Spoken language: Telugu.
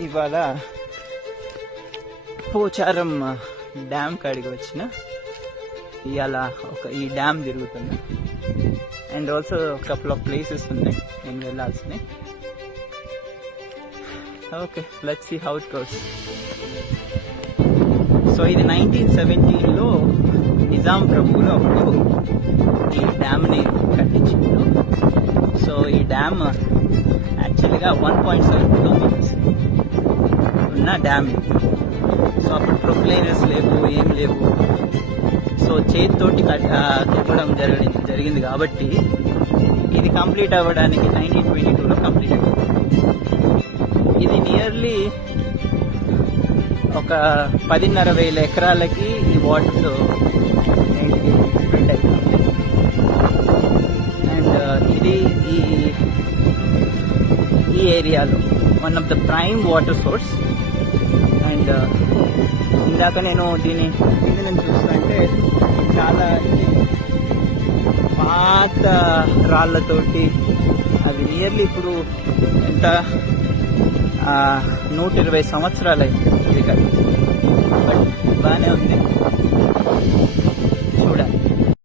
ఇవాళ పోచారం డ్యామ్ కాడికి వచ్చిన. ఇవాళ ఈ డ్యామ్ తిరుగుతున్నా. And also couple of places ఉన్నాయి నేను వెళ్ళాల్సినవి. Okay, let's see how it goes. So ఇది 1917లో నిజాం ప్రభువులు అప్పుడు ఈ డ్యామ్ని కట్టించారు. సో ఈ డ్యామ్ యాక్చువల్గా 1.7 కిలోమీటర్స్ ఉన్న డ్యామ్ ఇది. సో అప్పుడు ప్రొక్లైనర్స్ లేవు, ఏం లేవు. సో చేతితోటి కట్టడం జరిగింది కాబట్టి ఇది కంప్లీట్ అవ్వడానికి 1922లో కంప్లీట్ అయింది. ఇది నియర్లీ ఒక 10,500 ఎకరాలకి ఈ వాటర్స్ స్ప్రెడ్ అవుతుంది. అండ్ ఇది ఈ ఏరియాలో one of the prime water source. And ఇందాక నేను దీని కింద నేను చూస్తుంటే చాలా పాత రాళ్లతోటి అవి నియర్లీ ఇప్పుడు ఎంత 120 సంవత్సరాలు అయింది ఇది కదా. బట్ బాగానే ఉంది, చూడాలి.